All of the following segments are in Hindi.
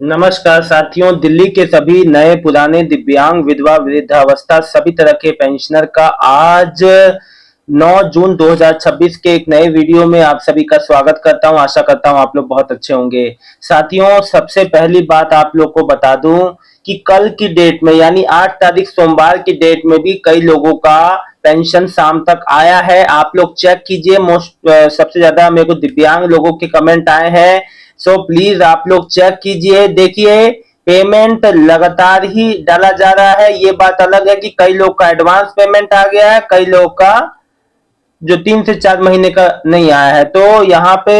नमस्कार साथियों, दिल्ली के सभी नए पुराने दिव्यांग विधवा वृद्धावस्था सभी तरह के पेंशनर का आज 9 जून 2026 के एक नए वीडियो में आप सभी का स्वागत करता हूं। आशा करता हूं आप लोग बहुत अच्छे होंगे। साथियों, सबसे पहली बात आप लोग को बता दूं कि कल की डेट में यानी 8 तारीख सोमवार की डेट में भी कई लोगों का पेंशन शाम तक आया है। आप लोग चेक कीजिए। सबसे ज्यादा मेरे को दिव्यांग लोगों के कमेंट आए हैं। सो प्लीज आप लोग चेक कीजिए। देखिए, पेमेंट लगातार ही डाला जा रहा है। ये बात अलग है कि कई लोग का एडवांस पेमेंट आ गया है, कई लोग का जो 3 से 4 महीने का नहीं आया है। तो यहाँ पे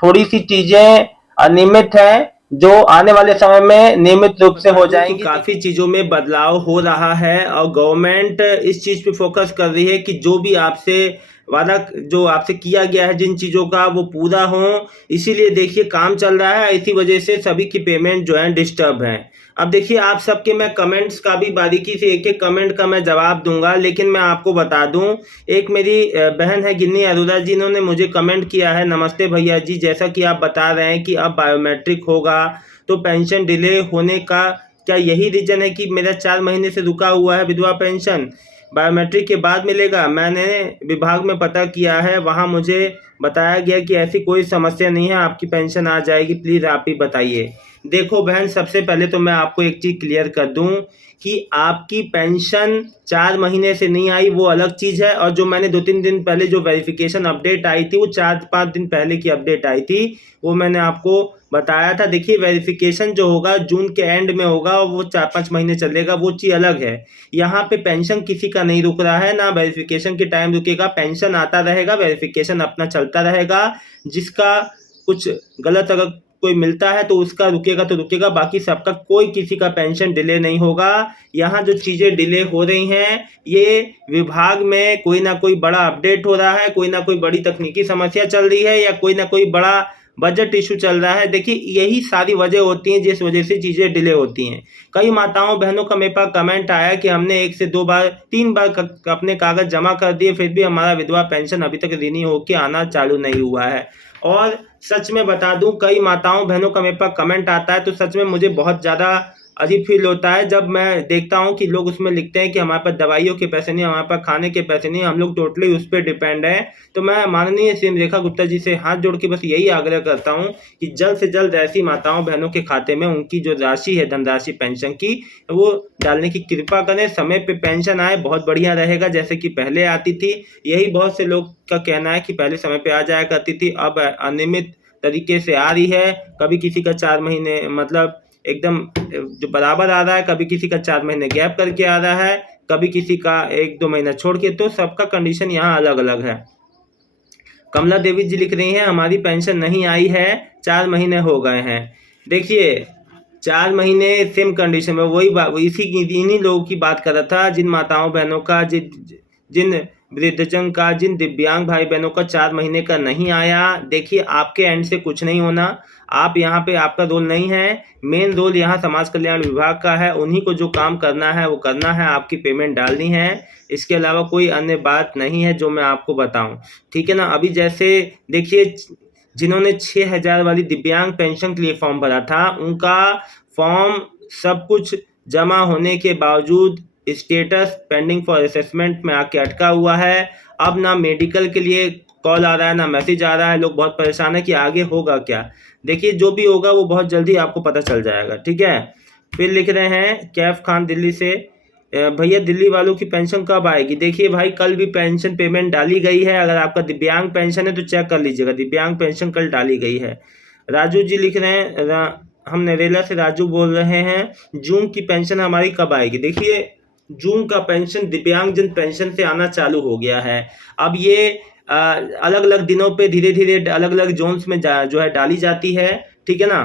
थोड़ी सी चीजें अनियमित हैं, जो आने वाले समय में नियमित रूप से हो जाएंगी। काफी चीजों में बदलाव हो रहा है और गवर्नमेंट इस चीज पे फोकस कर रही है कि जो भी आपसे वादा जो आपसे किया गया है जिन चीजों का वो पूरा हो। इसीलिए देखिए काम चल रहा है, इसी वजह से सभी की पेमेंट जो है डिस्टर्ब है। अब देखिए आप सबके मैं कमेंट्स का भी बारीकी से एक एक कमेंट का मैं जवाब दूंगा, लेकिन मैं आपको बता दूं, एक मेरी बहन है गिन्नी अरोरा जी, इन्होंने मुझे कमेंट किया है। नमस्ते भैया जी, जैसा कि आप बता रहे हैं कि अब बायोमेट्रिक होगा तो पेंशन डिले होने का क्या यही रीजन है कि मेरा 4 महीने से रुका हुआ है विधवा पेंशन, बायोमेट्रिक के बाद मिलेगा? मैंने विभाग में पता किया है, वहाँ मुझे बताया गया कि ऐसी कोई समस्या नहीं है, आपकी पेंशन आ जाएगी। प्लीज़ आप ही बताइए। देखो बहन, सबसे पहले तो मैं आपको एक चीज़ क्लियर कर दूं कि आपकी पेंशन 4 महीने से नहीं आई वो अलग चीज़ है, और जो मैंने 2-3 दिन पहले जो वेरिफिकेशन अपडेट आई थी वो 4-5 दिन पहले की अपडेट आई थी, वो मैंने आपको बताया था। देखिए, वेरिफिकेशन जो होगा जून के एंड में होगा और वो 4-5 महीने चलेगा, वो चीज़ अलग है। यहाँ पे पेंशन किसी का नहीं रुक रहा है, ना वेरिफिकेशन के टाइम रुकेगा। पेंशन आता रहेगा, वेरिफिकेशन अपना चलता रहेगा। जिसका कुछ गलत अगर कोई मिलता है तो उसका रुकेगा तो रुकेगा, बाकी सबका कोई किसी का पेंशन डिले नहीं होगा। यहाँ जो चीज़ें डिले हो रही हैं, ये विभाग में कोई ना कोई बड़ा अपडेट हो रहा है, कोई ना कोई बड़ी तकनीकी समस्या चल रही है, या कोई ना कोई बड़ा बजट इशू चल रहा है। देखिए, यही सारी वजह होती हैं जिस वजह से चीज़ें डिले होती हैं। कई माताओं बहनों का मेरे पास कमेंट आया कि हमने 1 से 2 बार 3 बार अपने कागज जमा कर दिए, फिर भी हमारा विधवा पेंशन अभी तक रिन्यू होके आना चालू नहीं हुआ है। और सच में बता दूं, कई माताओं बहनों का मेरे पास कमेंट आता है तो सच में मुझे बहुत ज़्यादा अजीब फील होता है जब मैं देखता हूं कि लोग उसमें लिखते हैं कि हमारे पास दवाइयों के पैसे नहीं, हमारे पास खाने के पैसे नहीं, हम लोग टोटली उस पर डिपेंड हैं। तो मैं माननीय सीएम रेखा गुप्ता जी से हाथ जोड़ के बस यही आग्रह करता हूं कि जल्द से जल्द ऐसी माताओं बहनों के खाते में उनकी जो राशि है धनराशि पेंशन की, वो डालने की कृपा करें। समय पे पेंशन आए बहुत बढ़िया रहेगा, जैसे कि पहले आती थी। यही बहुत से लोग का कहना है कि पहले समय पे आ जाया करती थी, अब अनियमित तरीके से आ रही है। कभी किसी का 4 महीने मतलब एकदम जो बराबर आ रहा है, कभी किसी का 4 महीने गैप करके आ रहा है, कभी किसी का 1-2 महीना छोड़ के। तो सबका कंडीशन यहाँ अलग अलग है। कमला देवी जी लिख रही हैं, हमारी पेंशन नहीं आई है, 4 महीने हो गए हैं। देखिए, 4 महीने सेम कंडीशन में वही बात, इन्हीं लोगों की बात कर रहा था, जिन माताओं बहनों का, जिन वृद्धजन का, जिन दिव्यांग भाई बहनों का 4 महीने का नहीं आया। देखिए, आपके एंड से कुछ नहीं होना। आप यहाँ पे, आपका रोल नहीं है। मेन रोल यहाँ समाज कल्याण विभाग का है। उन्हीं को जो काम करना है वो करना है, आपकी पेमेंट डालनी है। इसके अलावा कोई अन्य बात नहीं है जो मैं आपको बताऊं। ठीक है ना? अभी जैसे देखिए, जिन्होंने 6,000 वाली दिव्यांग पेंशन के लिए फॉर्म भरा था, उनका फॉर्म सब कुछ जमा होने के बावजूद स्टेटस पेंडिंग फॉर असेसमेंट में आके अटका हुआ है। अब ना मेडिकल के लिए कॉल आ रहा है, ना मैसेज आ रहा है। लोग बहुत परेशान है कि आगे होगा क्या। देखिए, जो भी होगा वो बहुत जल्दी आपको पता चल जाएगा। ठीक है? फिर लिख रहे हैं कैफ खान दिल्ली से, भैया दिल्ली वालों की पेंशन कब आएगी? देखिए भाई, कल भी पेंशन पेमेंट डाली गई है। अगर आपका दिव्यांग पेंशन है तो चेक कर लीजिएगा, दिव्यांग पेंशन कल डाली गई है। राजू जी लिख रहे हैं, हम नरेला से राजू बोल रहे हैं, जून की पेंशन हमारी कब आएगी? देखिए, जून का पेंशन दिव्यांग जन पेंशन से आना चालू हो गया है। अब ये अलग अलग दिनों पे धीरे धीरे अलग अलग जोन्स में जो है डाली जाती है। ठीक है ना?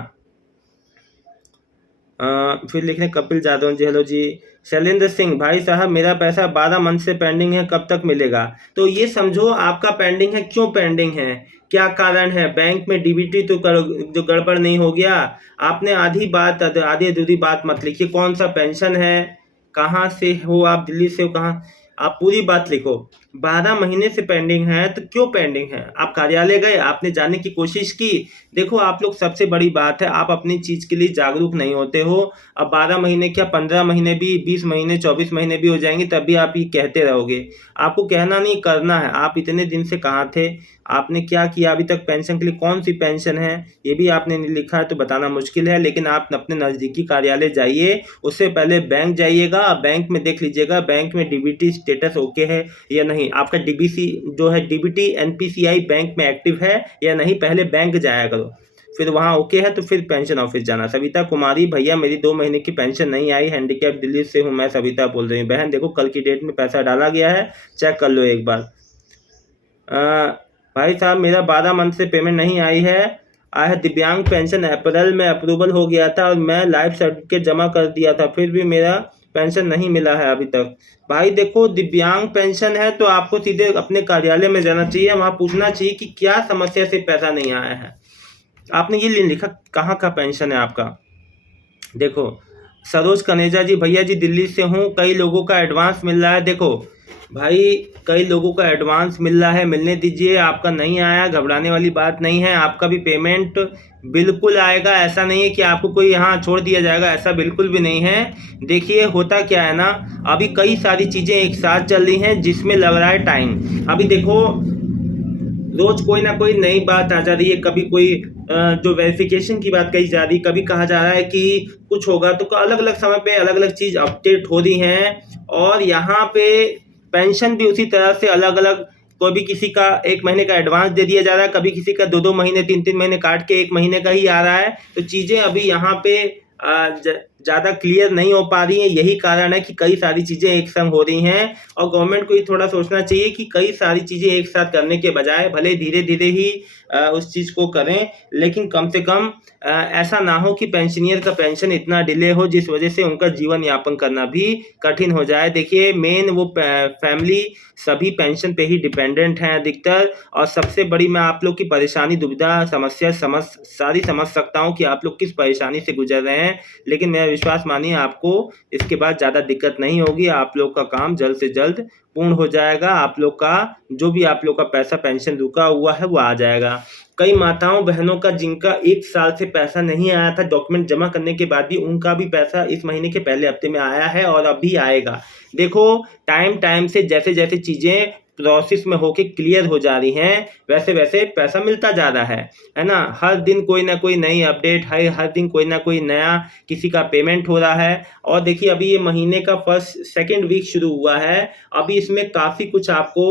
फिर लिख रहे हैं कपिल जादव जी, हेलो जी। शैलेंद्र सिंह, भाई साहब मेरा पैसा 12 मंथ से पेंडिंग है, कब तक मिलेगा? तो ये समझो आपका पेंडिंग है, क्यों पेंडिंग है, क्या कारण है? बैंक में डीबीटी तो जो गड़बड़ नहीं हो गया? आपने आधी अधूरी बात मत लिखिए। कौन सा पेंशन है, कहाँ से हो आप, दिल्ली से हो, कहाँ, आप पूरी बात लिखो। 12 महीने से पेंडिंग है तो क्यों पेंडिंग है? आप कार्यालय गए, आपने जानने की कोशिश की। देखो आप लोग, सबसे बड़ी बात है, आप अपनी चीज़ के लिए जागरूक नहीं होते हो। अब 12 महीने क्या, 15 महीने भी, 20 महीने, 24 महीने भी हो जाएंगे, तब भी आप ये कहते रहोगे। आपको कहना नहीं, करना है। आप इतने दिन से कहाँ थे? आपने क्या किया अभी तक पेंशन के लिए? कौन सी पेंशन है ये भी आपने नहीं लिखा है, तो बताना मुश्किल है। लेकिन आप अपने नज़दीकी कार्यालय जाइए, उससे पहले बैंक जाइएगा, बैंक में देख लीजिएगा बैंक में डीबीटी स्टेटस ओके है या नहीं, आपका डीबीसी जो है, डीबीटी एनपीसीआई बैंक में एक्टिव है या नहीं, पहले बैंक जाया करो। फिर वहाँ ओके है तो फिर पेंशन ऑफिस जाना। सविता कुमारी, भैया मेरी 2 महीने की पेंशन नहीं आई, हैंडीकैप दिल्ली से हूँ मैं, सविता बोल रही हूँ। बहन देखो कल की डेट में पैसा डाला गया है, चेक कर लो एक बार। भाई साहब मेरा 12 मंथ से पेमेंट नहीं आई है। आया दिव्यांग पेंशन अप्रैल में अप्रूवल हो गया था और मैं लाइफ सर्टिफिकेट जमा कर दिया था, फिर भी मेरा पेंशन नहीं मिला है अभी तक। भाई देखो दिव्यांग पेंशन है तो आपको सीधे अपने कार्यालय में जाना चाहिए, वहाँ पूछना चाहिए कि क्या समस्या से पैसा नहीं आया है। आपने ये लिखा कहाँ का पेंशन है आपका? देखो सरोज कनेजा जी, भैया जी दिल्ली से हूँ, कई लोगों का एडवांस मिल रहा है। देखो भाई कई लोगों का एडवांस मिल रहा है, मिलने दीजिए। आपका नहीं आया, घबराने वाली बात नहीं है, आपका भी पेमेंट बिल्कुल आएगा। ऐसा नहीं है कि आपको कोई यहाँ छोड़ दिया जाएगा, ऐसा बिल्कुल भी नहीं है। देखिए होता क्या है ना, अभी कई सारी चीज़ें एक साथ चल रही हैं जिसमें लग रहा है टाइम। अभी देखो रोज कोई ना कोई नई बात आ जा रही है, कभी कोई जो वेरिफिकेशन की बात कही जा रही, कभी कहा जा रहा है कि कुछ होगा, तो अलग अलग समय पे अलग अलग चीज़ अपडेट हो रही हैं। और यहाँ पे पेंशन भी उसी तरह से अलग अलग, कभी किसी का 1 महीने का एडवांस दे दिया जा रहा है, कभी किसी का 2-2 महीने 3-3 महीने काट के 1 महीने का ही आ रहा है। तो चीज़ें अभी यहाँ पे ज़्यादा क्लियर नहीं हो पा रही हैं। यही कारण है कि कई सारी चीज़ें एक संग हो रही हैं और गवर्नमेंट को ये थोड़ा सोचना चाहिए कि कई सारी चीज़ें एक साथ करने के बजाय भले धीरे धीरे ही उस चीज़ को करें, लेकिन कम से कम ऐसा ना हो कि पेंशनियर का पेंशन इतना डिले हो जिस वजह से उनका जीवन यापन करना भी कठिन हो जाए। देखिए मेन वो फैमिली सभी पेंशन पे ही डिपेंडेंट हैं अधिकतर। और सबसे बड़ी मैं आप लोग की परेशानी, दुविधा, समस्या सारी समझ सकता हूँ कि आप लोग किस परेशानी से गुजर रहे हैं, लेकिन मेरा विश्वास मानिए आपको इसके बाद ज़्यादा दिक्कत नहीं होगी। आप लोग का काम जल्द से जल्द पूर्ण हो जाएगा, आप लोग का जो भी आप लोग का पैसा पेंशन रुका हुआ है वो आ जाएगा। कई माताओं बहनों का जिनका 1 साल से पैसा नहीं आया था, डॉक्यूमेंट जमा करने के बाद भी उनका भी पैसा इस महीने के पहले हफ्ते में आया है और अभी आएगा। देखो टाइम से जैसे जैसे चीज़ें प्रोसेस में होके क्लियर हो जा रही हैं, वैसे वैसे पैसा मिलता जा रहा है ना। हर दिन कोई ना कोई नई अपडेट है, हर दिन कोई ना कोई नया किसी का पेमेंट हो रहा है। और देखिए अभी ये महीने का सेकंड वीक शुरू हुआ है, अभी इसमें काफ़ी कुछ आपको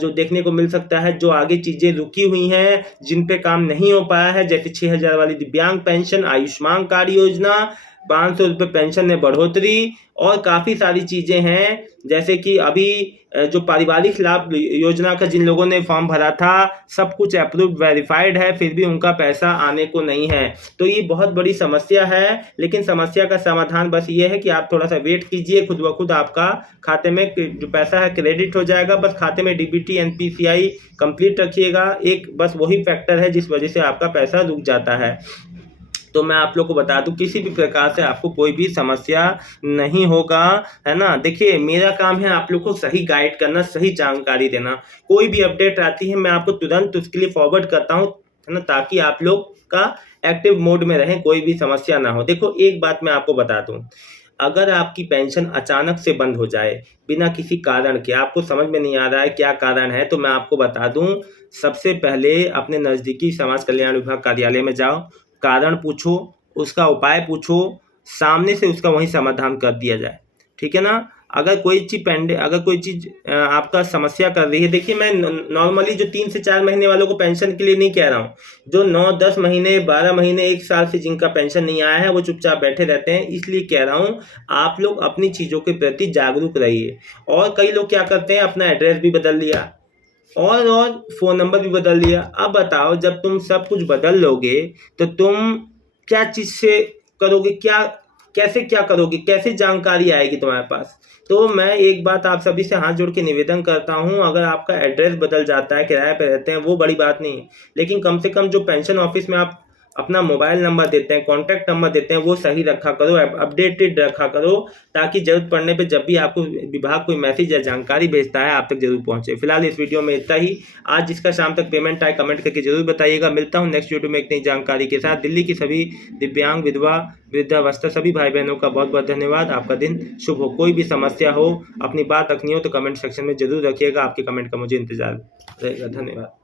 जो देखने को मिल सकता है। जो आगे चीज़ें रुकी हुई हैं, जिन पे काम नहीं हो पाया है, जैसे 6,000 वाली दिव्यांग पेंशन, आयुष्मान कार्ड योजना, 500 रुपये पेंशन में बढ़ोतरी और काफ़ी सारी चीज़ें हैं। जैसे कि अभी जो पारिवारिक लाभ योजना का जिन लोगों ने फॉर्म भरा था, सब कुछ अप्रूव्ड वेरीफाइड है, फिर भी उनका पैसा आने को नहीं है। तो ये बहुत बड़ी समस्या है, लेकिन समस्या का समाधान बस ये है कि आप थोड़ा सा वेट कीजिए, खुद ब खुद आपका खाते में जो पैसा है क्रेडिट हो जाएगा। बस खाते में डीबीटी एनपीसीआई कंप्लीट रखिएगा, एक बस वही फैक्टर है जिस वजह से आपका पैसा रुक जाता है। तो मैं आप लोग को बता दूं, किसी भी प्रकार से आपको कोई भी समस्या नहीं होगा, है ना। देखिए मेरा काम है आप लोग को सही गाइड करना, सही जानकारी देना। कोई भी अपडेट आती है मैं आपको तुरंत उसके लिए फॉरवर्ड करता हूँ, है ना, ताकि आप लोग का एक्टिव मोड में रहें, कोई भी समस्या ना हो। देखो एक बात मैं आपको बता दूं, अगर आपकी पेंशन अचानक से बंद हो जाए बिना किसी कारण के, आपको समझ में नहीं आ रहा है क्या कारण है, तो मैं आपको बता दूं, सबसे पहले अपने नज़दीकी समाज कल्याण विभाग कार्यालय में जाओ, कारण पूछो, उसका उपाय पूछो, सामने से उसका वहीं समाधान कर दिया जाए, ठीक है ना। अगर कोई चीज़ आपका समस्या कर रही है, देखिए मैं नॉर्मली जो 3 से 4 महीने वालों को पेंशन के लिए नहीं कह रहा हूँ, जो 9-10 महीने 12 महीने 1 साल से जिनका पेंशन नहीं आया है वो चुपचाप बैठे रहते हैं, इसलिए कह रहा हूँ आप लोग अपनी चीज़ों के प्रति जागरूक रहिए। और कई लोग क्या करते हैं, अपना एड्रेस भी बदल लिया और फ़ोन नंबर भी बदल लिया। अब बताओ जब तुम सब कुछ बदल लोगे तो तुम क्या चीज़ से करोगे, कैसे क्या करोगे, कैसे जानकारी आएगी तुम्हारे पास। तो मैं एक बात आप सभी से हाथ जोड़ के निवेदन करता हूं, अगर आपका एड्रेस बदल जाता है, किराए पे रहते हैं, वो बड़ी बात नहीं है, लेकिन कम से कम जो पेंशन ऑफिस में आप अपना मोबाइल नंबर देते हैं, कॉन्टैक्ट नंबर देते हैं, वो सही रखा करो, अपडेटेड रखा करो, ताकि ज़रूरत पड़ने पे जब भी आपको विभाग कोई मैसेज या जानकारी भेजता है आप तक जरूर पहुंचे। फिलहाल इस वीडियो में इतना ही। आज जिसका शाम तक पेमेंट आए कमेंट करके जरूर बताइएगा। मिलता हूं नेक्स्ट वीडियो में एक नई जानकारी के साथ। दिल्ली की सभी दिव्यांग, विधवा, वृद्धावस्था सभी भाई बहनों का बहुत बहुत धन्यवाद। आपका दिन शुभ हो। कोई भी समस्या हो, अपनी बात रखनी हो तो कमेंट सेक्शन में जरूर रखिएगा। आपके कमेंट का मुझे इंतजार रहेगा। धन्यवाद।